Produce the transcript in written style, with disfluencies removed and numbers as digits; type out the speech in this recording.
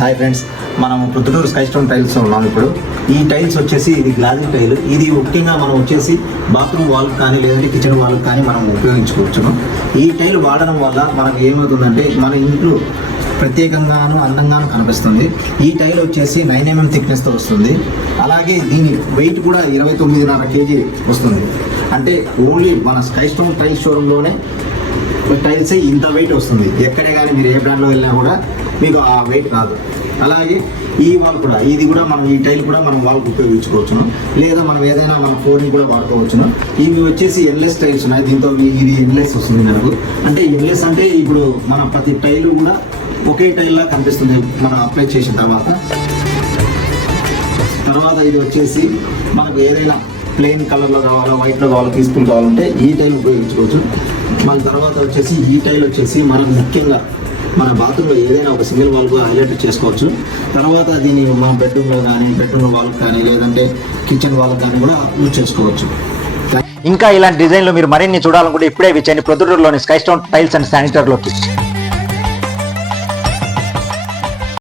Hi friends, మనం Proddatur sky stone tiles ఉన్నాం. ఇప్పుడు ఈ టైల్స్ వచ్చేసి ఇది గ్లాసింగ్ టైల్. ఇది ముఖ్యంగా మనం వచ్చేసి బాత్రూమ్ వాల్ కానీ లేదంటే కిచెన్ వాల్ కానీ మనం ఉపయోగించుకోవచ్చును. ఈ టైల్ వాడడం వల్ల మనకు ఏమవుతుందంటే మన ఇంట్లో ప్రత్యేకంగాను అందంగాను కనిపిస్తుంది. ఈ టైల్ వచ్చేసి 9 mm థిక్నెస్తో వస్తుంది. అలాగే దీని వెయిట్ కూడా 29.5 kg వస్తుంది. అంటే ఓన్లీ మన స్కై స్టోన్ టైల్ షోరూంలోనే టైల్స్ ఇంత వెయిట్ వస్తుంది. ఎక్కడే కానీ మీరు ఏ బ్రాండ్లో వెళ్ళినా కూడా మీకు ఆ వెయిట్ రాదు. అలాగే ఈ వాల్ కూడా, ఇది కూడా మనం ఈ టైల్ కూడా మనం వాల్కి ఉపయోగించుకోవచ్చును, లేదా మనం ఏదైనా మన ఫ్లోర్ని కూడా వాడుకోవచ్చును. ఇవి వచ్చేసి ఎన్లెస్ టైల్స్ ఉన్నాయి. దీంతో ఇది ఎన్లెస్ వస్తుంది మనకు. అంటే ఎన్లెస్ అంటే ఇప్పుడు మన ప్రతి టైల్ కూడా ఒకే టైల్లా కనిపిస్తుంది మనం అప్లై చేసిన తర్వాత ఇది వచ్చేసి మనకు ఏదైనా ప్లెయిన్ కలర్లో కావాలా, వైట్లో కావాలా, పీస్ఫుల్ కావాలంటే ఈ టైల్ ఉపయోగించుకోవచ్చు. మళ్ళీ తర్వాత వచ్చేసి ఈ టైల్ వచ్చేసి మనం ముఖ్యంగా మన బాత్రూంలో ఏదైనా ఒక సింగిల్ వాల్కు హైలైట్ చేసుకోవచ్చు. తర్వాత దీన్ని మన బెడ్రూమ్లో కానీ, బెడ్రూమ్ వాల్కి కానీ, లేదంటే కిచెన్ వాల్కి కానీ కూడా యూజ్ చేసుకోవచ్చు. ఇంకా ఇలాంటి డిజైన్లు మీరు మరిన్ని చూడాలనుకుంటే ఇప్పుడే విచ్చేయండి ప్రొద్దుటూరులోని స్కై స్టోన్ టైల్స్ అండ్ శానిటర్లోకి.